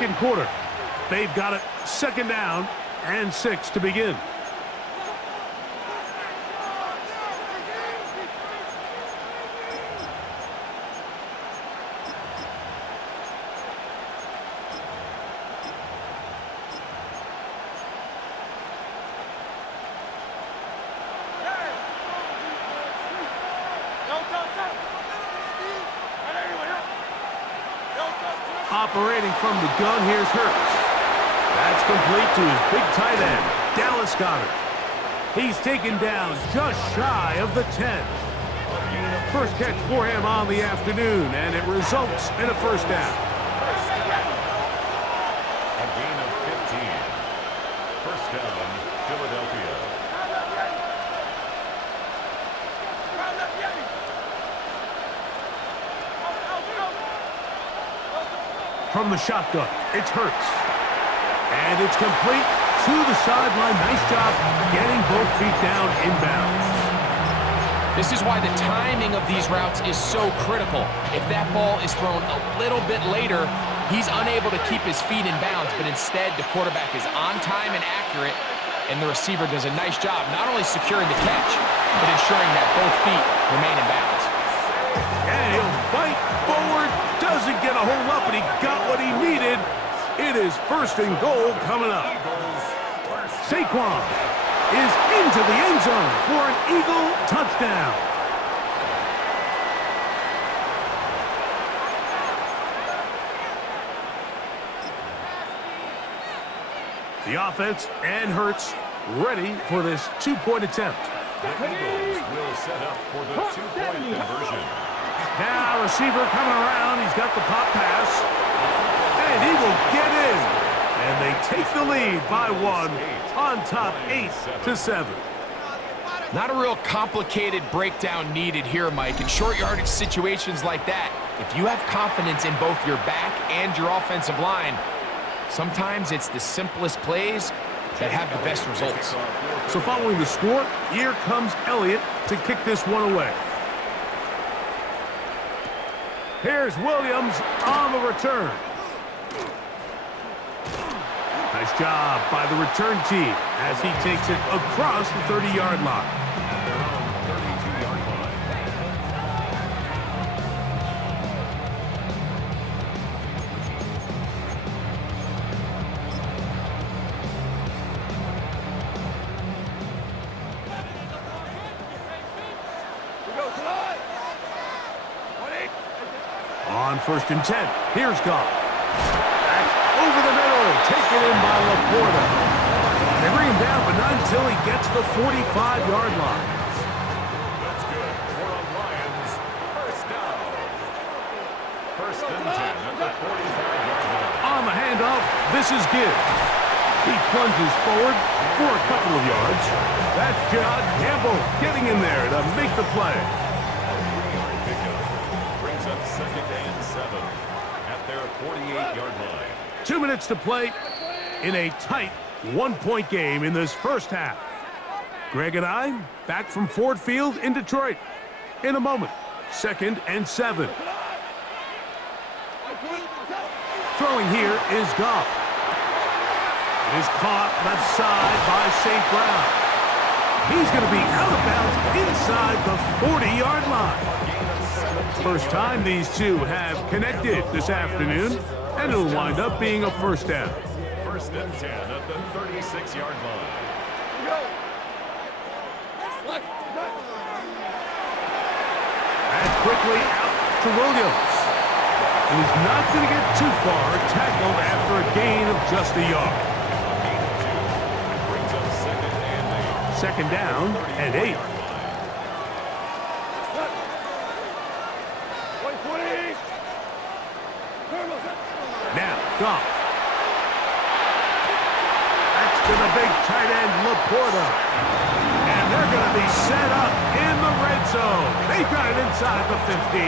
second quarter. They've got it second down and 6 to begin. Operating from the gun, here's Hurts. That's complete to his big tight end, Dallas Goedert. He's taken down just shy of the 10. First catch for him on the afternoon, and it results in a first down. A gain of 15. First down, Philadelphia. From the shotgun, it's Hurts. And it's complete to the sideline. Nice job getting both feet down inbounds. This is why the timing of these routes is so critical. If that ball is thrown a little bit later, he's unable to keep his feet in bounds, but instead the quarterback is on time and accurate, and the receiver does a nice job not only securing the catch, but ensuring that both feet remain in bounds. And he'll fight forward. Doesn't get a hold up, and he got what he needed. It is first and goal coming up. Saquon is into the end zone for an Eagle touchdown. The offense and Hurts ready for this two-point attempt. The Eagles will set up for the two-point conversion. Now receiver coming around. He's got the pop pass. And he will get in. And they take the lead by 1 on top 8-7. Not a real complicated breakdown needed here, Mike. In short yardage situations like that, if you have confidence in both your back and your offensive line, sometimes it's the simplest plays that have the best results. So following the score, here comes Elliott to kick this one away. Here's Williams on the return. Nice job by the return team as he takes it across the 30-yard line. At their own 32-yard line. On 1st and 10, here's Goff. Back over the middle, taken in by Laporta. They bring him down, but not until he gets the 45-yard line. That's good for the Lions. First down. First and 10 at the 45-yard line. On the handoff, this is Gibbs. He plunges forward for a couple of yards. That's John Campbell getting in there to make the play. Second and 7 at their 48-yard line. 2 minutes to play in a tight one-point game in this first half. Greg and I back from Ford Field in Detroit in a moment. 2nd and 7. Throwing here is Goff. It is caught left side by St. Brown. He's going to be out of bounds inside the 40-yard line. First time these two have connected this afternoon, and it'll wind up being a first down. First and 10 at the 36-yard line. And quickly out to Williams. He's not going to get too far, tackled after a gain of just a yard. Brings up Second down and 8. Now, Goff. That's to the big tight end, Laporta. And they're going to be set up in the red zone. They've got it inside the 15.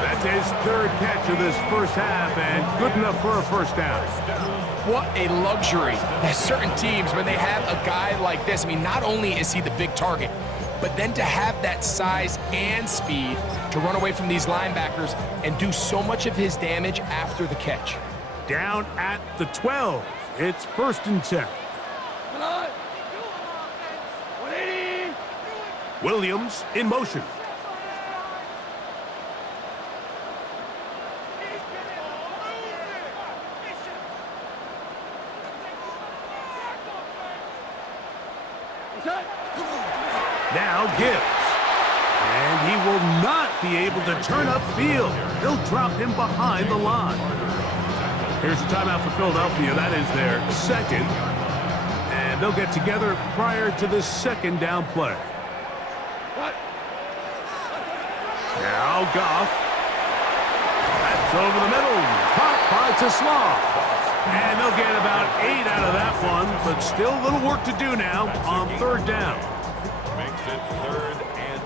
That's his third catch of this first half, and good enough for a first down. What a luxury that certain teams, when they have a guy like this, I mean, not only is he the big target, but then to have that size and speed to run away from these linebackers and do so much of his damage after the catch. Down at the 12. It's 1st and 10. Williams in motion. Now Gibbs. And he will not be able to turn upfield. They'll drop him behind the line. Here's a timeout for Philadelphia. That is their second. And they'll get together prior to the 2nd down play. Now Goff. That's over the middle. Caught by Tesla. And they'll get about 8 out of that one, but still a little work to do now on 3rd down. Makes it 3rd and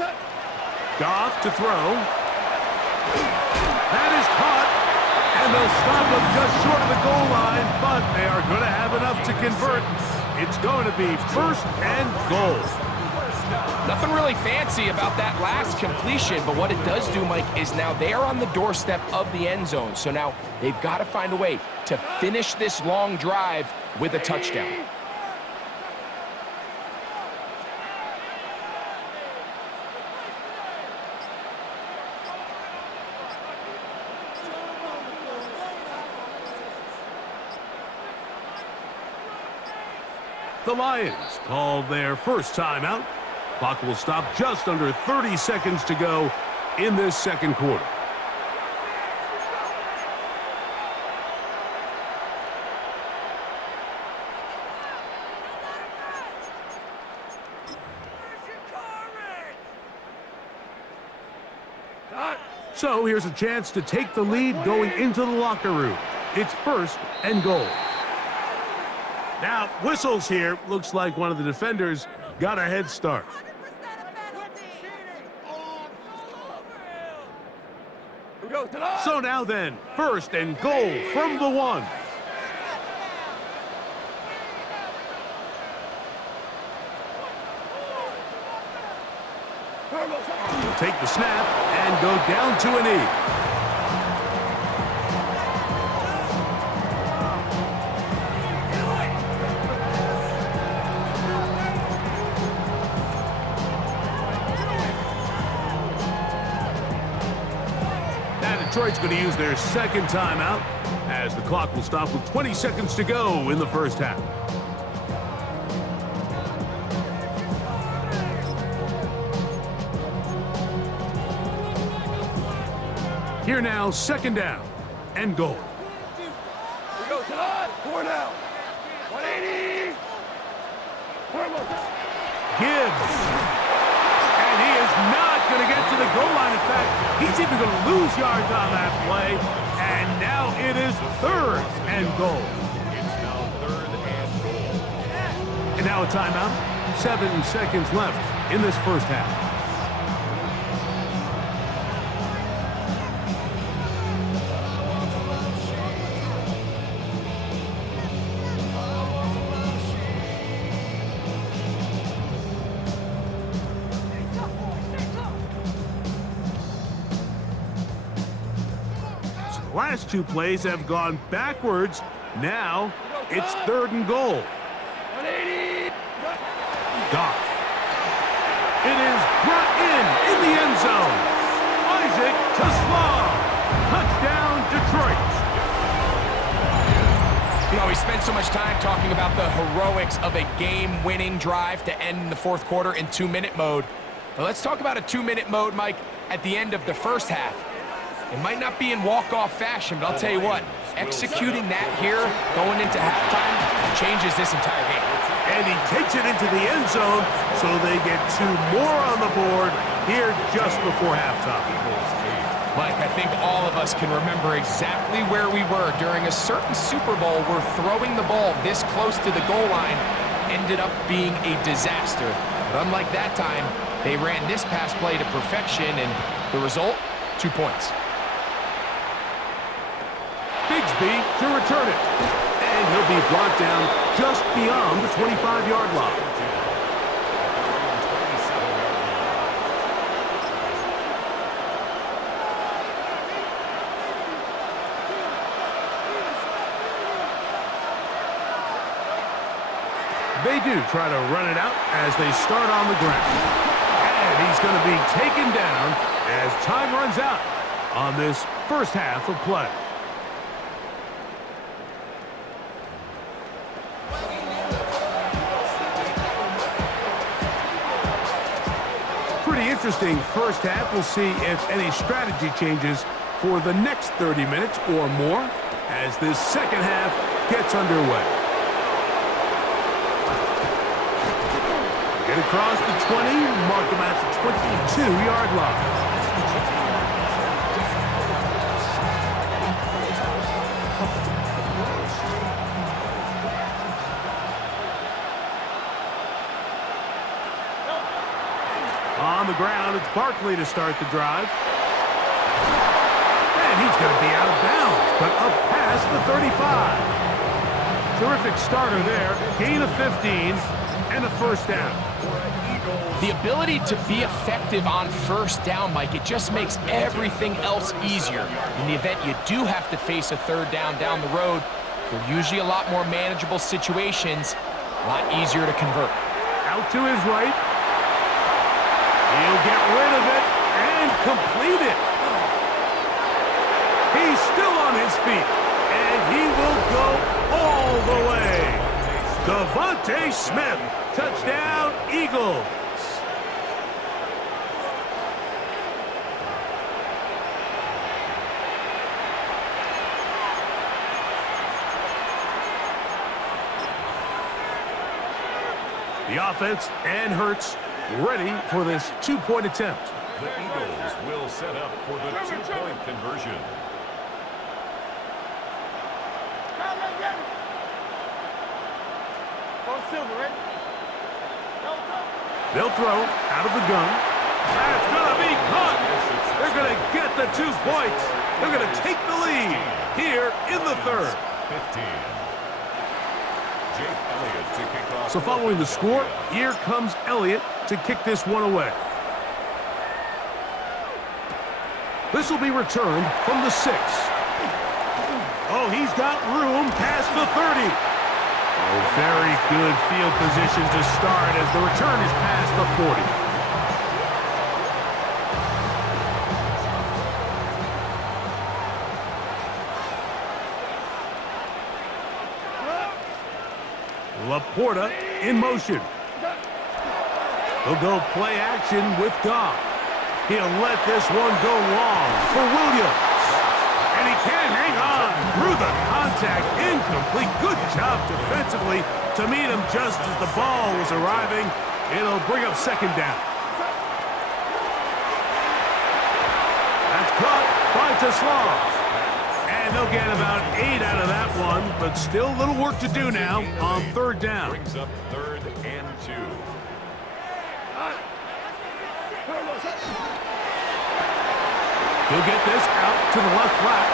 5. Goff to throw. That is caught. And they'll stop him just short of the goal line, but they are going to have enough to convert. It's going to be 1st and goal. Nothing really fancy about that last completion, but what it does do, Mike, is now they are on the doorstep of the end zone. So now they've got to find a way to finish this long drive with a touchdown. The Lions call their first timeout. Clock will stop just under 30 seconds to go in this 2nd quarter. So here's a chance to take the lead going into the locker room. It's 1st and goal. Now, whistles here. Looks like one of the defenders got a head start. So now then, 1st and goal from the 1. He'll take the snap and go down to a knee. Detroit's going to use their 2nd timeout as the clock will stop with 20 seconds to go in the 1st half. Here now, 2nd down and goal. We go to the 4 down. 180. Gibbs. And he is not going to get to the goal line. In fact, he's even going to lose yards on that play. And now it is 3rd and goal. It's now 3rd and goal. And now a timeout. 7 seconds left in this 1st half. Last 2 plays have gone backwards. Now it's 3rd and goal. 180. Goff. It is brought in the end zone. Isaac Tesla. Touchdown, Detroit. You know, we spent so much time talking about the heroics of a game-winning drive to end the 4th quarter in 2-minute mode. But let's talk about a 2-minute mode, Mike, at the end of the 1st half. It might not be in walk-off fashion, but I'll tell you what, executing that here, going into halftime, changes this entire game. And he takes it into the end zone, so they get 2 more on the board here just before halftime. Mike, I think all of us can remember exactly where we were during a certain Super Bowl where throwing the ball this close to the goal line ended up being a disaster. But unlike that time, they ran this pass play to perfection, and the result, 2 points. Bigsby to return it. And he'll be brought down just beyond the 25-yard line. They do try to run it out as they start on the ground. And he's going to be taken down as time runs out on this first half of play. Pretty interesting first half. We'll see if any strategy changes for the next 30 minutes or more as this second half gets underway. Get across the 20, mark them at the 22-yard line. On the ground, it's Barkley to start the drive. And he's going to be out of bounds, but up past the 35. Terrific starter there. Gain of 15 and a first down. The ability to be effective on first down, Mike, it just makes everything else easier. In the event you do have to face a third down the road, they're usually a lot more manageable situations, a lot easier to convert. Out to his right. He'll get rid of it and complete it. He's still on his feet, and he will go all the way. Devontae Smith, touchdown, Eagles. The offense and Hurts ready for this two-point attempt. The Eagles will set up for the two-point conversion. They'll throw out of the gun. That's going to be caught. They're going to get the 2 points. They're going to take the lead here in the third. 15. Jake Elliott to kick off. So following the score, here comes Elliott to kick this one away. This will be returned from the 6. Oh, he's got room past the 30. Oh, very good field position to start as the return is past the 40. Laporta in motion. He'll go play action with Goff. He'll let this one go long for Williams. And he can't hang on through the contact. Incomplete. Good job defensively to meet him just as the ball was arriving. It'll bring up second down. That's caught by Tesla. And they'll get about 8 out of that one, but still a little work to do now on third down. Brings up 3rd and 2. He'll get this out to the left flat.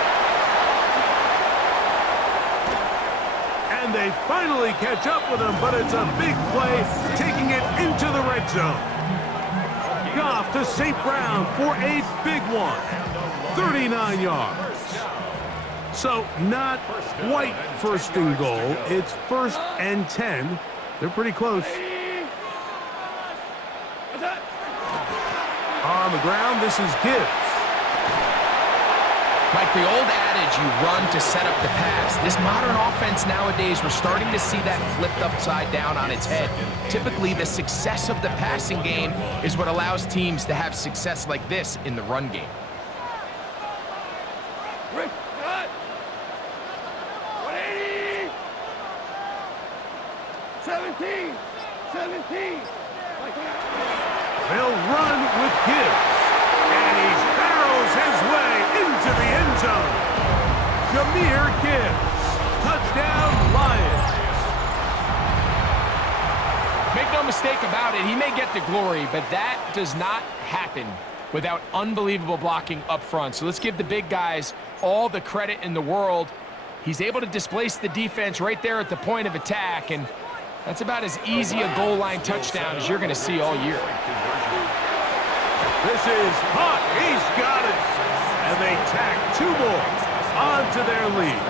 And they finally catch up with him, but it's a big play, taking it into the red zone. Goff to St. Brown for a big one. 39 yards. So not quite first and goal. It's 1st and 10. They're pretty close. On the ground, this is Gibbs. Mike, the old adage, you run to set up the pass. This modern offense nowadays, we're starting to see that flipped upside down on its head. Typically, the success of the passing game is what allows teams to have success like this in the run game. 17! They'll run with Gibbs. And he barrels his way into the end zone. Jahmyr Gibbs. Touchdown, Lions. Make no mistake about it, he may get the glory, but that does not happen without unbelievable blocking up front. So let's give the big guys all the credit in the world. He's able to displace the defense right there at the point of attack, and that's about as easy a goal line touchdown as you're going to see all year. This is hot. He's got it. And they tack 2 more onto their lead.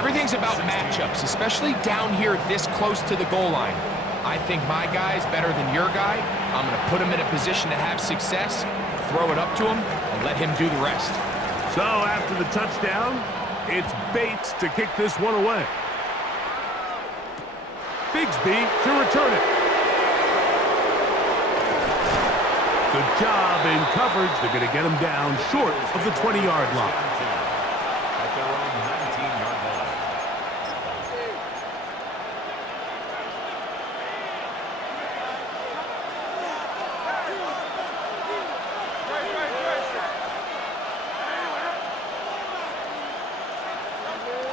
Everything's about matchups, especially down here this close to the goal line. I think my guy is better than your guy. I'm going to put him in a position to have success, throw it up to him, and let him do the rest. So after the touchdown, it's Bates to kick this one away. Bigsby to return it. Good job in coverage. They're going to get him down short of the 20-yard line. At their own 19-yard line.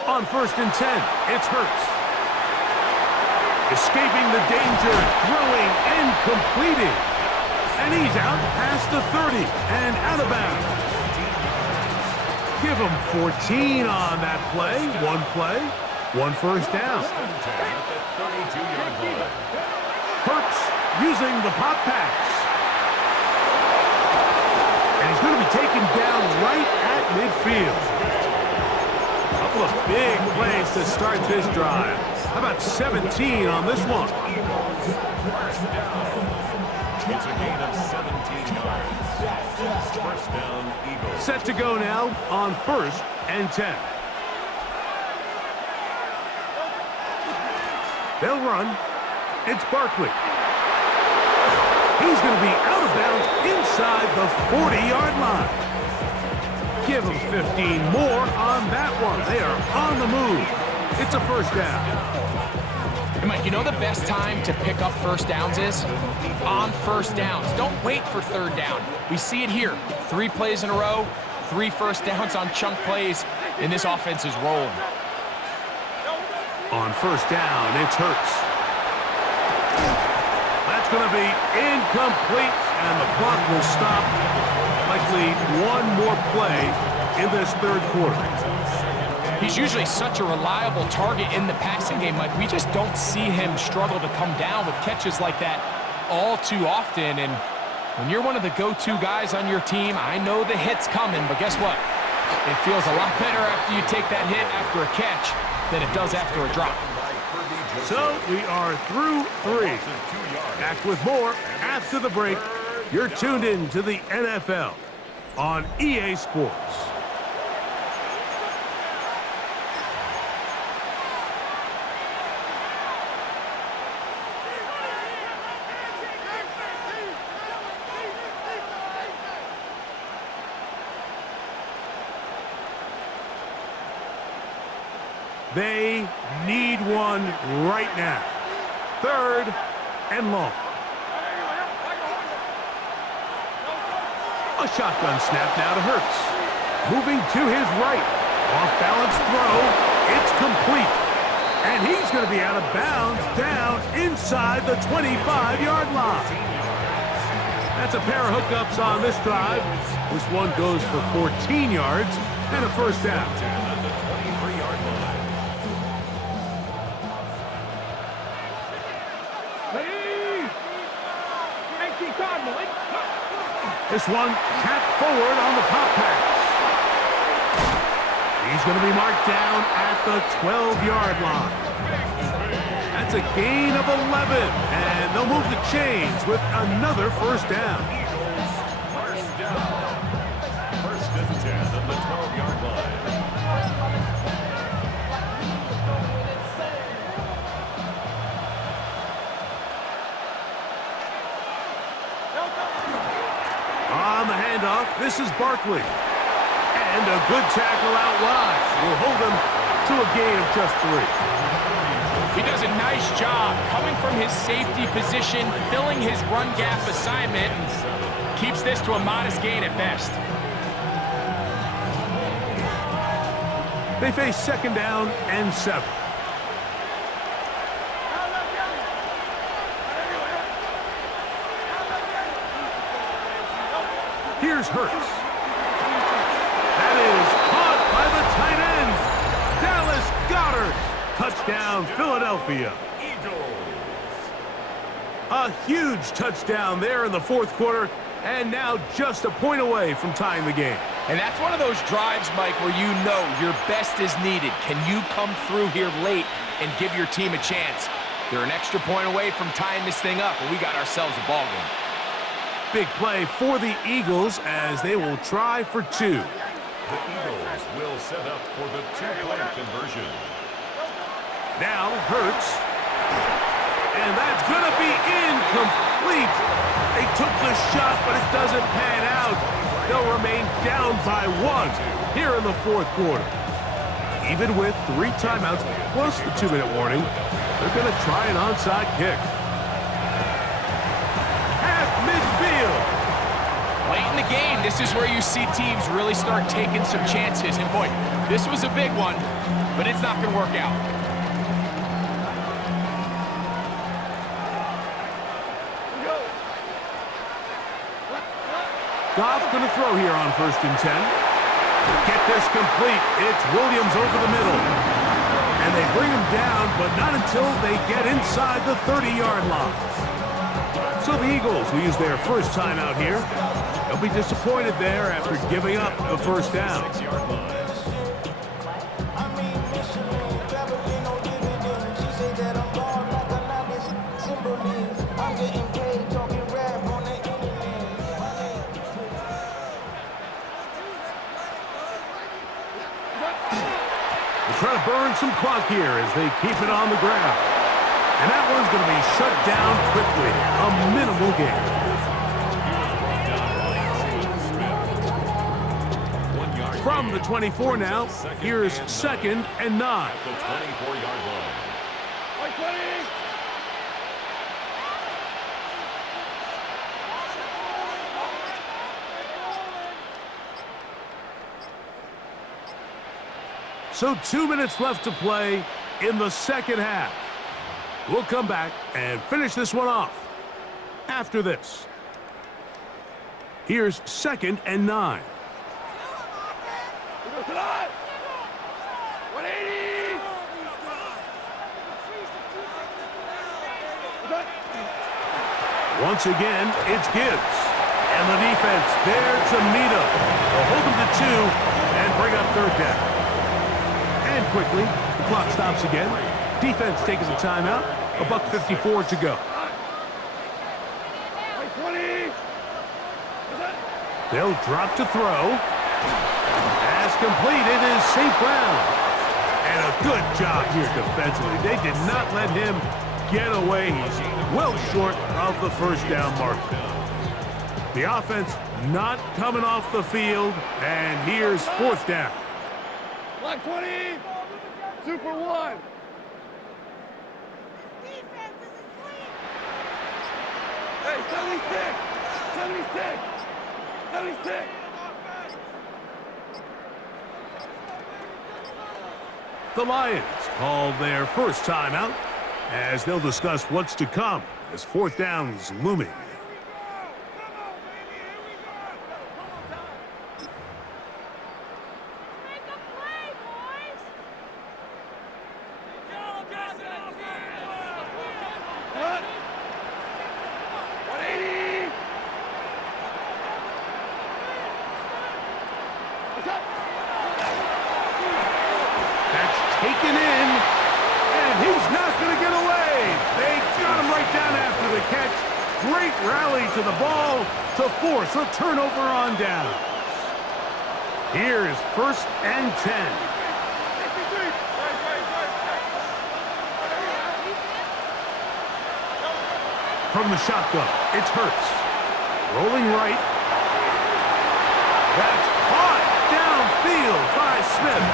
On 1st and 10, it's Hurts. Escaping the danger, throwing and completing. And he's out past the 30 and out of bounds. Give him 14 on that play. One first down. Hurts using the pop pass. And he's going to be taken down right at midfield. Couple of big plays to start this drive. How about 17 on this one? It's a gain of 17 yards. First down, Eagles. Set to go now on 1st and 10. They'll run. It's Barkley. He's going to be out of bounds inside the 40-yard line. Give him 15 more on that one. They are on the move. It's a first down. Hey, Mike, you know the best time to pick up first downs is? On first downs. Don't wait for third down. We see it here. 3 plays in a row, 3 first downs on chunk plays, and this offense is rolling. On first down, it's Hurts. That's going to be incomplete, and the clock will stop. Likely one more play in this third quarter. He's usually such a reliable target in the passing game. Like, we just don't see him struggle to come down with catches like that all too often. And when you're one of the go-to guys on your team, I know the hit's coming, but guess what? It feels a lot better after you take that hit after a catch than it does after a drop. So we are through 3. Back with more after the break. You're tuned in to the NFL on EA Sports. They need one right now. 3rd and long. A shotgun snap now to Hurts. Moving to his right. Off-balance throw. It's complete. And he's going to be out of bounds down inside the 25-yard line. That's a pair of hookups on this drive. This one goes for 14 yards and a first down. This one tapped forward on the pop pass. He's going to be marked down at the 12-yard line. That's a gain of 11, and they'll move the chains with another first down. First down. 1st and 10 at the 12-yard line. On the handoff, this is Barkley. And a good tackle out wide. Will hold him to a gain of just 3. He does a nice job coming from his safety position, filling his run gap assignment, and keeps this to a modest gain at best. They face 2nd down and 7. Here's Hurts. That is caught by the tight end, Dallas Goedert. Touchdown, Philadelphia. A huge touchdown there in the 4th quarter, and now just a point away from tying the game. And that's one of those drives, Mike, where you know your best is needed. Can you come through here late and give your team a chance? They're an extra point away from tying this thing up, and we got ourselves a ball game. Big play for the Eagles as they will try for two. The Eagles will set up for the two-point conversion. Now Hurts. And that's going to be incomplete. They took the shot, but it doesn't pan out. They'll remain down by one here in the fourth quarter. Even with 3 timeouts plus the 2-minute warning, they're going to try an onside kick. Half midfield. Late in the game, this is where you see teams really start taking some chances. And boy, this was a big one, but it's not going to work out. Goff going to throw here on 1st and 10. Get this complete. It's Williams over the middle. And they bring him down, but not until they get inside the 30-yard line. So the Eagles, who use their first time out here, they'll be disappointed there after giving up the first down. 6-yard line. Trying to burn some clock here as they keep it on the ground. And that one's going to be shut down quickly. A minimal gain. From the 24 now, here's 2nd and 9. The 24-yard line. So 2 minutes left to play in the second half. We'll come back and finish this one off after this. Here's 2nd and 9. 180! Once again, it's Gibbs. And the defense there to meet him. They'll hold him to 2 and bring up 3rd down. And quickly, the clock stops again. Defense taking the timeout. $1:54 to go. They'll drop to throw. As completed is St. Brown. And a good job here defensively. They did not let him get away. He's well short of the first down marker. The offense not coming off the field. And here's 4th down. Block 20! Super 1! Hey, 76! 76! 76! The Lions call their first timeout as they'll discuss what's to come as 4th down is looming. Taken in, and he's not going to get away. They got him right down after the catch. Great rally to the ball to force a turnover on downs. Here's 1st and 10. From the shotgun, it's Hurts. Rolling right. That's caught downfield by Smith.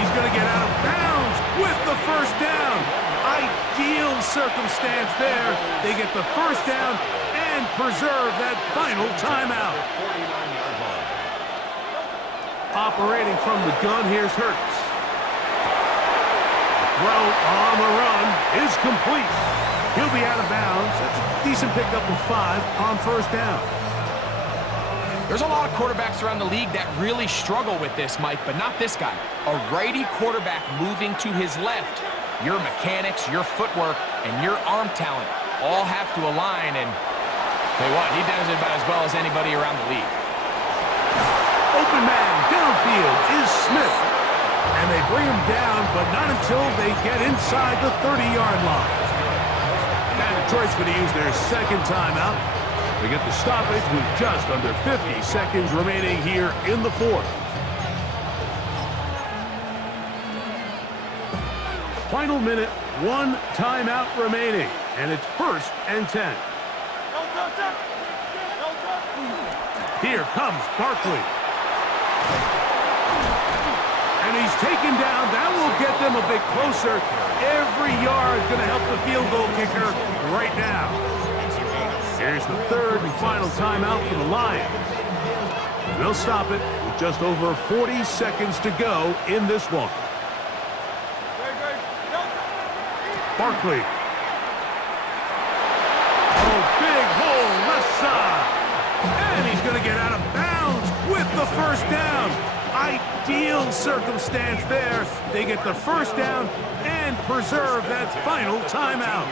He's going to get out of bounds with the first down. Ideal circumstance there. They get the first down and preserve that final timeout. Operating from the gun, here's Hurts. The throw on the run is complete. He'll be out of bounds. That's a decent pickup of 5 on first down. There's a lot of quarterbacks around the league that really struggle with this, Mike, but not this guy. A righty quarterback moving to his left. Your mechanics, your footwork, and your arm talent all have to align, and tell you what, he does it about as well as anybody around the league. open man downfield is Smith. And they bring him down, but not until they get inside the 30-yard line. And Detroit's going to use their second timeout. They get the stoppage with just under 50 seconds remaining here in the fourth. Final minute, one timeout remaining, and it's 1st and 10. Here comes Barkley. And he's taken down. That will get them a bit closer. Every yard going to help the field goal kicker right now. Here's the third and final timeout for the Lions. They'll stop it with just over 40 seconds to go in this one. Barkley. Oh, big hole left side. And he's going to get out of bounds with the first down. Ideal circumstance there. They get the first down and preserve that final timeout.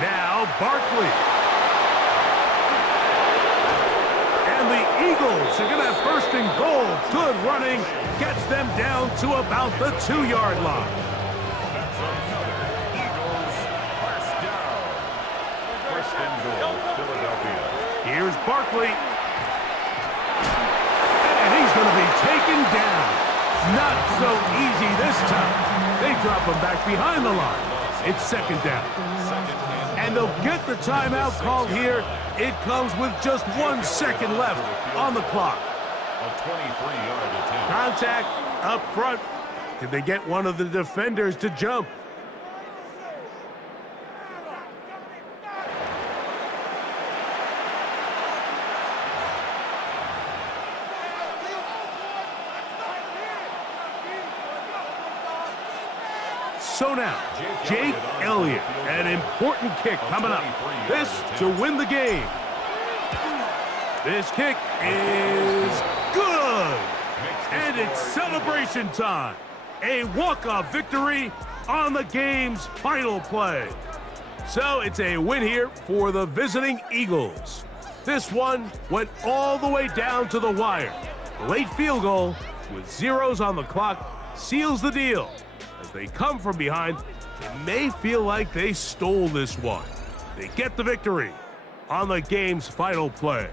Now Barkley. And the Eagles are going to have 1st and goal. Good running. Gets them down to about the 2-yard line. That's another Eagles first down. 1st and goal, Philadelphia. Here's Barkley. And he's going to be taken down. Not so easy this time. They drop him back behind the line. It's 2nd down. And they'll get the timeout called here. It comes with just 1 second left on the clock. A 23-yard attempt. Contact up front. Did they get one of the defenders to jump? So now, Jake Elliott, an important kick coming up. This to win the game. This kick is good. And it's celebration time. A walk-off victory on the game's final play. So it's a win here for the visiting Eagles. This one went all the way down to the wire. The late field goal with zeros on the clock seals the deal. As they come from behind, they may feel like they stole this one. They get the victory on the game's final play.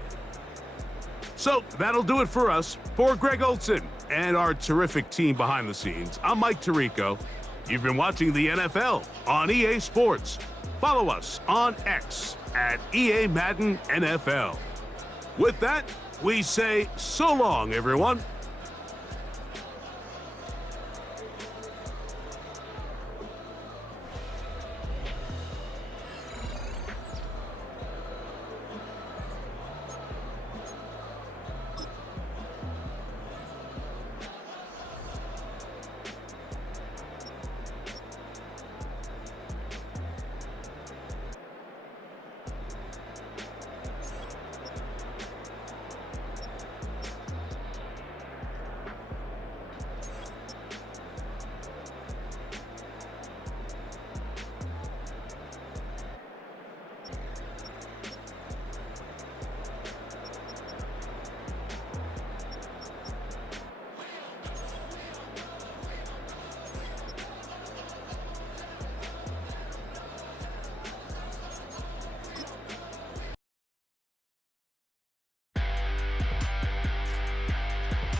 So that'll do it for us. For Greg Olson and our terrific team behind the scenes, I'm Mike Tirico. You've been watching the NFL on EA Sports. Follow us on X at EA Madden NFL. With that, we say so long, everyone.